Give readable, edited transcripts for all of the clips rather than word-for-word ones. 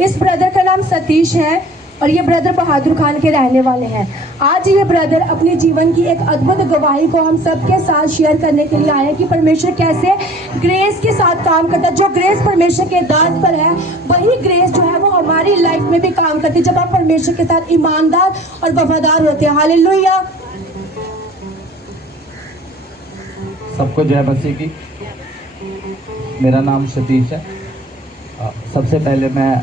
इस ब्रदर का नाम सतीश है और ये ब्रदर बहादुर खान के रहने वाले हैं। आज ये ब्रदर अपने जीवन की एक अद्भुत गवाही को हम सबके साथ शेयर करने के लिए आए हैं कि परमेश्वर कैसे ग्रेस के साथ काम करता है। जो ग्रेस परमेश्वर के दास पर है, वही ग्रेस जो है वो हमारी लाइफ में भी काम करती है जब हम परमेश्वर के साथ ईमानदार और वफादार होते हैं। हालेलुया। सबको जय मसीह की। मेरा नाम सतीश है। सबसे पहले मैं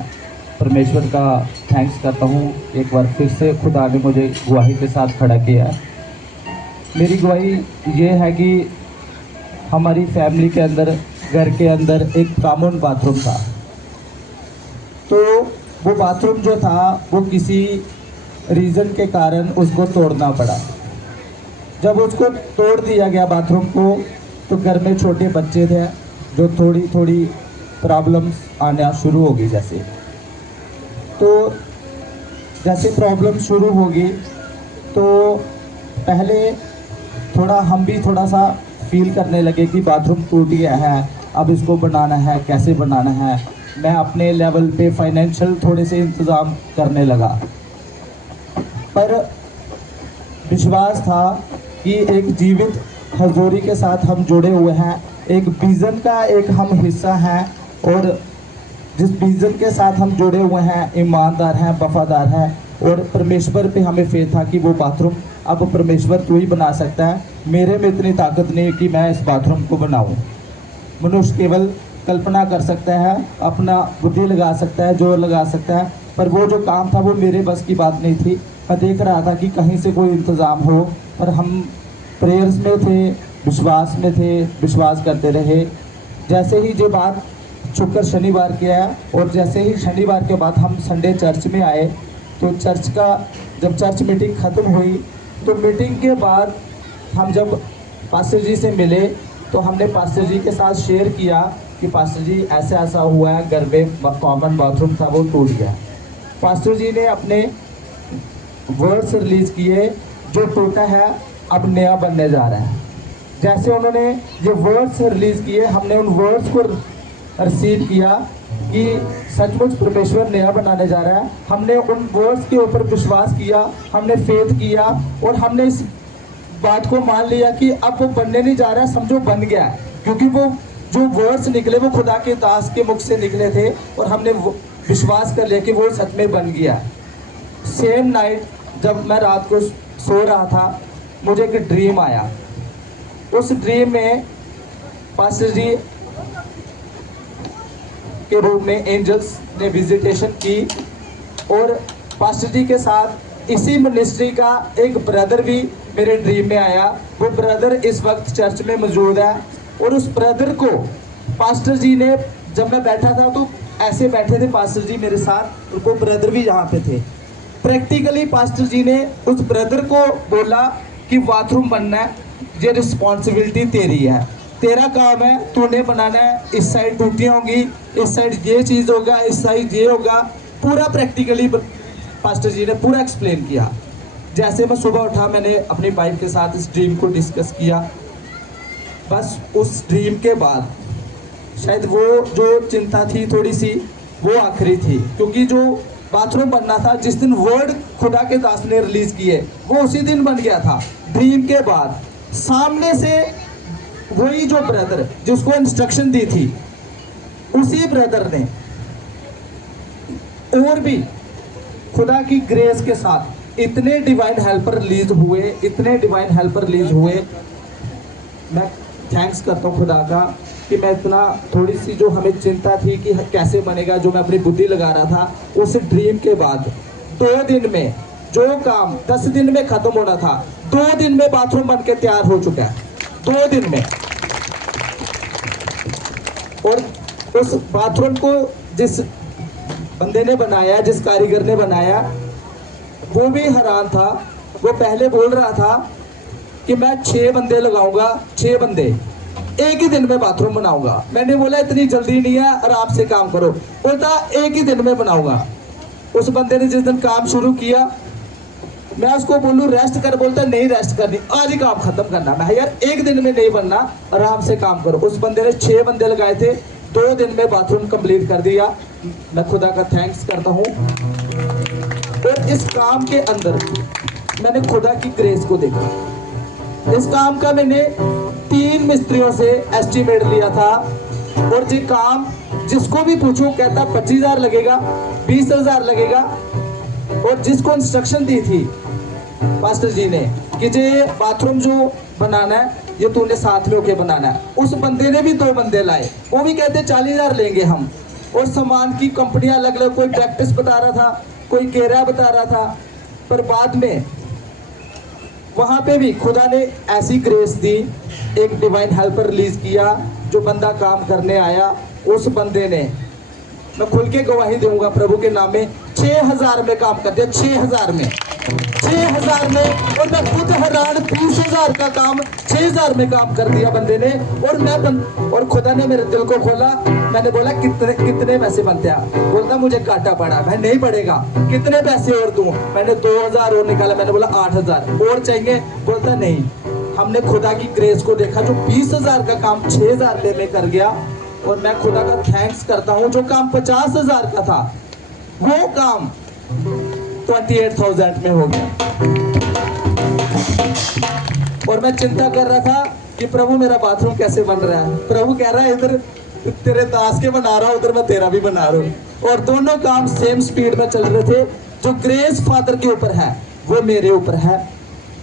परमेश्वर का थैंक्स करता हूँ, एक बार फिर से खुदा ने मुझे गवाही के साथ खड़ा किया है। मेरी गवाही ये है कि हमारी फैमिली के अंदर, घर के अंदर एक कॉमन बाथरूम था। तो वो बाथरूम जो था वो किसी रीज़न के कारण उसको तोड़ना पड़ा। जब उसको तोड़ दिया गया बाथरूम को, तो घर में छोटे बच्चे थे, जो थोड़ी थोड़ी प्रॉब्लम्स आना शुरू होगी। जैसे प्रॉब्लम शुरू होगी तो पहले हम भी थोड़ा सा फील करने लगे कि बाथरूम टूट गया है, अब इसको बनाना है, कैसे बनाना है। मैं अपने लेवल पे फाइनेंशियल थोड़े से इंतज़ाम करने लगा, पर विश्वास था कि एक जीवित हजूरी के साथ हम जुड़े हुए हैं, एक विज़न का एक हम हिस्सा हैं, और जिस विज़न के साथ हम जुड़े हुए हैं, ईमानदार हैं, वफादार हैं, और परमेश्वर पे हमें फेथ था कि वो बाथरूम अब परमेश्वर तू ही बना सकता है। मेरे में इतनी ताकत नहीं कि मैं इस बाथरूम को बनाऊं। मनुष्य केवल कल्पना कर सकता है, अपना बुद्धि लगा सकता है, जोर लगा सकता है, पर वो जो काम था वो मेरे बस की बात नहीं थी। मैं देख रहा था कि कहीं से कोई इंतज़ाम हो, पर हम प्रेयर्स में थे, विश्वास में थे, विश्वास करते रहे। जैसे ही जो बात शुक्र शनिवार किया है, और जैसे ही शनिवार के बाद हम संडे चर्च में आए, तो जब चर्च मीटिंग ख़त्म हुई, तो मीटिंग के बाद हम जब पास्टर जी से मिले, तो हमने पास्टर जी के साथ शेयर किया कि पास्टर जी ऐसा ऐसा हुआ है, घर में कॉमन बाथरूम था वो टूट गया। पास्टर जी ने अपने वर्ड्स रिलीज़ किए, जो टूटा है अब नया बनने जा रहा है। जैसे उन्होंने ये वर्ड्स रिलीज़ किए, हमने उन वर्ड्स को रिसीव किया कि सचमुच परमेश्वर नया बनाने जा रहा है। हमने उन वर्ड्स के ऊपर विश्वास किया, हमने फेथ किया, और हमने इस बात को मान लिया कि अब वो बनने नहीं जा रहा है, समझो बन गया है, क्योंकि वो जो वर्ड्स निकले वो खुदा के दास के मुख से निकले थे, और हमने विश्वास कर लिया कि वो सच में बन गया। सेम नाइट जब मैं रात को सो रहा था, मुझे एक ड्रीम आया। उस ड्रीम में पास्टर जी के रूप में एंजल्स ने विजिटेशन की, और पास्टर जी के साथ इसी मिनिस्ट्री का एक ब्रदर भी मेरे ड्रीम में आया। वो ब्रदर इस वक्त चर्च में मौजूद है, और उस ब्रदर को पास्टर जी ने, जब मैं बैठा था तो ऐसे बैठे थे पास्टर जी मेरे साथ, और वो ब्रदर भी यहाँ पे थे। प्रैक्टिकली पास्टर जी ने उस ब्रदर को बोला कि बाथरूम बनना है, ये रिस्पॉन्सिबिलिटी तेरी है, तेरा काम है, तूने बनाना है। इस साइड टूटियाँ होंगी, इस साइड ये चीज़ होगा, इस साइड ये होगा। पूरा प्रैक्टिकली पास्टर जी ने पूरा एक्सप्लेन किया। जैसे मैं सुबह उठा, मैंने अपनी वाइफ के साथ इस ड्रीम को डिस्कस किया। बस उस ड्रीम के बाद शायद वो जो चिंता थी थोड़ी सी, वो आखिरी थी, क्योंकि जो बाथरूम बनना था, जिस दिन वर्ड खुदा के दास ने रिलीज़ किए, वो उसी दिन बन गया था। ड्रीम के बाद सामने से वही जो ब्रदर जिसको इंस्ट्रक्शन दी थी, उसी ब्रदर ने और भी खुदा की ग्रेस के साथ इतने डिवाइन हेल्पर रिलीज हुए, मैं थैंक्स करता हूँ खुदा का कि मैं इतना, थोड़ी सी जो हमें चिंता थी कि कैसे बनेगा, जो मैं अपनी बुद्धि लगा रहा था, उस ड्रीम के बाद 2 दिन में जो काम 10 दिन में खत्म होना था, 2 दिन में बाथरूम बन के तैयार हो चुका है। 2 दिन में। और उस बाथरूम को जिस बंदे ने बनाया, जिस कारीगर ने बनाया, वो भी हैरान था। वो पहले बोल रहा था कि मैं 6 बंदे लगाऊंगा, 6 बंदे एक ही दिन में बाथरूम बनाऊंगा। मैंने बोला इतनी जल्दी नहीं है, आराम से काम करो। बोलता एक ही दिन में बनाऊंगा। उस बंदे ने जिस दिन काम शुरू किया, मैं उसको बोलूँ रेस्ट कर, बोलता नहीं रेस्ट करनी, आज ही काम खत्म करना। मैं यार एक दिन में नहीं बनना, आराम से काम करो। उस बंदे ने 6 बंदे लगाए थे, 2 दिन में बाथरूम कंप्लीट कर दिया। मैं खुदा का थैंक्स करता हूँ। और इस काम के अंदर मैंने खुदा की ग्रेस को देखा। इस काम का मैंने 3 मिस्त्रियों से एस्टीमेट लिया था, और ये काम जिसको भी पूछूं कहता 25,000 लगेगा, 20,000 लगेगा। और जिसको इंस्ट्रक्शन दी थी पास्टर जी ने कि ये बाथरूम जो बनाना है ये तूने साथ में होके बनाना है, उस बंदे ने भी 2 बंदे लाए, वो भी कहते 40,000 लेंगे हम। और सामान की कंपनियां अलग अलग, कोई प्रैक्टिस बता रहा था, कोई केरा बता रहा था। पर बाद में वहां पे भी खुदा ने ऐसी ग्रेस दी, एक डिवाइन हेल्पर रिलीज किया। जो बंदा काम करने आया उस बंदे ने, मैं खुल के गवाही दूंगा प्रभु के नाम में, 6,000 में काम कर दिया। 6,000 में, 6,000 में। और मैं खुद हैरान, 20,000 का काम 6,000 में काम कर दिया बंदे ने। और खुदा ने मेरे दिल को खोला। मैंने बोला कितने पैसे बनते हैं? बोलता मुझे काटा पड़ा। मैं नहीं पड़ेगा, कितने पैसे और दूं? मैंने 2,000 और निकाला। मैंने बोला 8,000 और चाहिए? बोलता नहीं। हमने खुदा की ग्रेस को देखा, जो 20,000 का काम 6,000 में कर गया। और मैं खुदा का थैंक्स करता हूँ, जो काम 50,000 का था वो काम 28,000 में हो गया। और मैं चिंता कर रहा था कि प्रभु मेरा बाथरूम कैसे बन रहा है। प्रभु कह रहा है इधर तेरे दास के बना रहा हूं, उधर मैं तेरा भी बना रहा हूं। और दोनों काम सेम स्पीड में चल रहे थे। जो ग्रेस फादर के ऊपर है वो मेरे ऊपर है,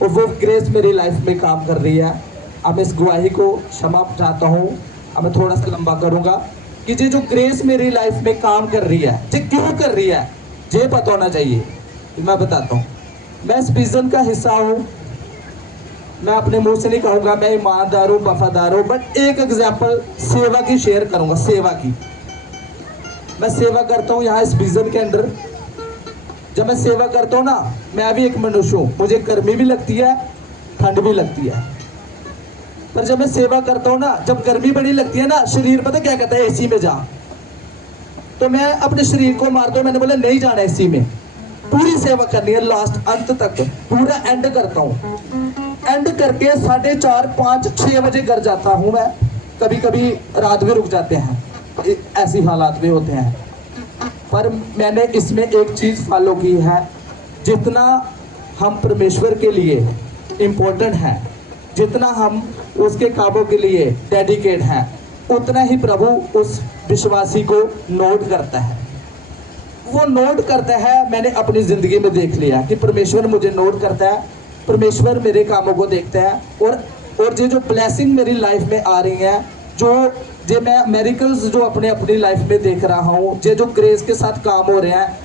और वो ग्रेस मेरी लाइफ में काम कर रही है। अब इस गवाही को क्षमा चाहता हूँ, अब मैं थोड़ा सा लंबा करूंगा कि ये जो ग्रेस मेरी लाइफ में काम कर रही है, ये क्यों कर रही है, ये पता होना चाहिए। मैं बताता हूँ। मैं इस विजन का हिस्सा हूँ। मैं अपने मुंह से नहीं कहूँगा मैं ईमानदार हूँ, वफादार हूँ, बट एक एग्जाम्पल सेवा की शेयर करूँगा। सेवा की मैं सेवा करता हूँ यहाँ इस विजन के अंदर। जब मैं सेवा करता हूँ ना, मैं भी एक मनुष्य हूँ, मुझे गर्मी भी लगती है, ठंड भी लगती है। पर जब मैं सेवा करता हूँ ना, जब गर्मी बड़ी लगती है ना, शरीर पता क्या कहता है, एसी में जा। तो मैं अपने शरीर को मारता हूँ। मैंने बोला नहीं जाना एसी में, पूरी सेवा करनी है, लास्ट अंत तक पूरा एंड करता हूँ। एंड करके 4:30, 5, 6 बजे घर जाता हूँ मैं। कभी कभी रात भी रुक जाते हैं, ऐसी हालात भी होते हैं। पर मैंने इसमें एक चीज फॉलो की है, जितना हम परमेश्वर के लिए इम्पोर्टेंट है, जितना हम उसके कामों के लिए डेडिकेट हैं, उतना ही प्रभु उस विश्वासी को नोट करता है। वो नोट करता है। मैंने अपनी जिंदगी में देख लिया कि परमेश्वर मुझे नोट करता है, परमेश्वर मेरे कामों को देखता है। और ये जो ब्लेसिंग मेरी लाइफ में आ रही है, जो मैं मेरिकल्स जो अपनी लाइफ में देख रहा हूँ, ये जो ग्रेस के साथ काम हो रहे हैं,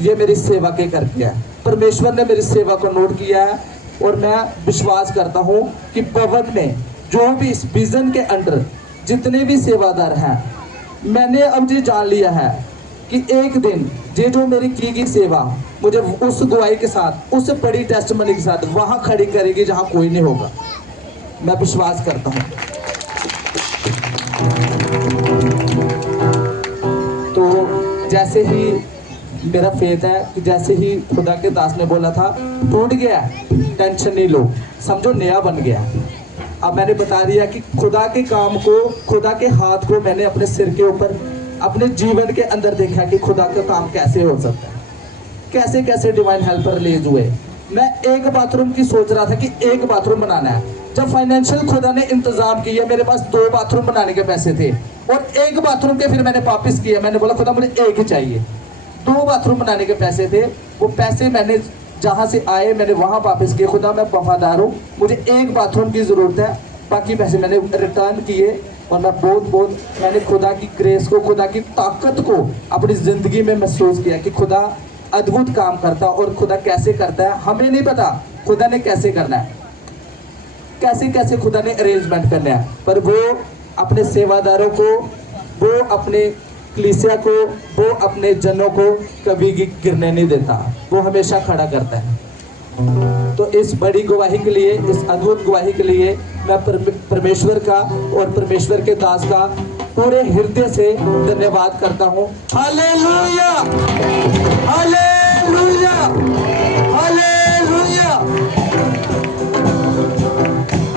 ये मेरी सेवा के करके है। परमेश्वर ने मेरी सेवा को नोट किया है। और मैं विश्वास करता हूँ कि भवन में जो भी इस विजन के अंडर जितने भी सेवादार हैं, मैंने अब ये जान लिया है कि एक दिन ये जो मेरी की सेवा मुझे उस गवाही के साथ, उस बड़ी टेस्टमनी के साथ वहां खड़ी करेगी जहां कोई नहीं होगा। मैं विश्वास करता हूं। तो जैसे ही मेरा फेथ है कि जैसे ही खुदा के दास ने बोला था टूट गया, टेंशन नहीं लो, समझो नया बन गया। अब मैंने बता दिया कि खुदा के काम को, खुदा के हाथ को मैंने अपने सिर के ऊपर अपने जीवन के अंदर देखा कि खुदा का काम कैसे हो सकता है, कैसे कैसे डिवाइन हेल्पर रिलीज हुए। मैं एक बाथरूम की सोच रहा था कि एक बाथरूम बनाना है। जब फाइनेंशियल खुदा ने इंतजाम किया, मेरे पास 2 बाथरूम बनाने के पैसे थे और एक बाथरूम के फिर मैंने वापिस किया। मैंने बोला खुदा मुझे एक ही चाहिए। 2 बाथरूम बनाने के पैसे थे, वो पैसे मैंने जहाँ से आए मैंने वहाँ वापस किए। खुदा मैं वफादार हूँ, मुझे एक बाथरूम की ज़रूरत है, बाकी पैसे मैंने रिटर्न किए। और मैं बहुत मैंने खुदा की ग्रेस को, खुदा की ताकत को अपनी ज़िंदगी में महसूस किया कि खुदा अद्भुत काम करता और खुदा कैसे करता है हमें नहीं पता, खुदा ने कैसे करना है, कैसे कैसे खुदा ने अरेंजमेंट करना है। पर वो अपने सेवादारों को, वो अपने कलीसिया को, वो अपने जनों को कभी गिरने नहीं देता, वो हमेशा खड़ा करता है। तो इस बड़ी गवाही के लिए, इस अद्भुत गवाही के लिए मैं परमेश्वर का और परमेश्वर के दास का पूरे हृदय से धन्यवाद करता हूँ। Hallelujah, hallelujah.